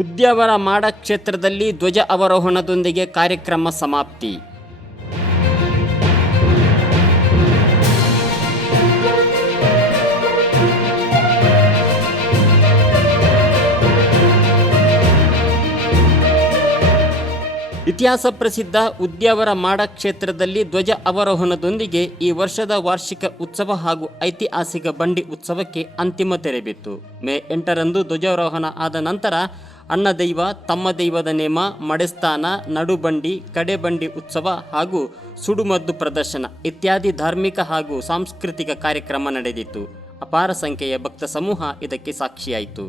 ಉದ್ಯಾವರ ಮಾಡ ಕ್ಷೇತ್ರದಲ್ಲಿ ಧ್ವಜ ಅವರೋಹಣದೊಂದಿಗೆ ಕಾರ್ಯಕ್ರಮ ಸಮಾಪ್ತಿ. ಇತಿಹಾಸ ಪ್ರಸಿದ್ಧ ಉದ್ಯಾವರ ಮಾಡ ಕ್ಷೇತ್ರದಲ್ಲಿ ಧ್ವಜ ಅವರೋಹಣದೊಂದಿಗೆ ಈ ವರ್ಷದ ವಾರ್ಷಿಕ ಉತ್ಸವ ಹಾಗೂ ಐತಿಹಾಸಿಕ ಬಂಡಿ ಉತ್ಸವಕ್ಕೆ ಅಂತಿಮ ತೆರೆ ಬಿತ್ತು. ಮೇ 8ರಂದು ಧ್ವಜಾರೋಹಣ ಆದ ನಂತರ ಅನ್ನದೈವ, ತಮ್ಮ ದೈವದ ನೇಮ, ಮಡೆಸ್ಥಾನ, ನಡುಬಂಡಿ, ಕಡೆಬಂಡಿ ಉತ್ಸವ ಹಾಗೂ ಸುಡುಮದ್ದು ಪ್ರದರ್ಶನ ಇತ್ಯಾದಿ ಧಾರ್ಮಿಕ ಹಾಗೂ ಸಾಂಸ್ಕೃತಿಕ ಕಾರ್ಯಕ್ರಮ ನಡೆದಿತ್ತು. ಅಪಾರ ಸಂಖ್ಯೆಯ ಭಕ್ತ ಸಮೂಹ ಇದಕ್ಕೆ ಸಾಕ್ಷಿಯಾಯಿತು.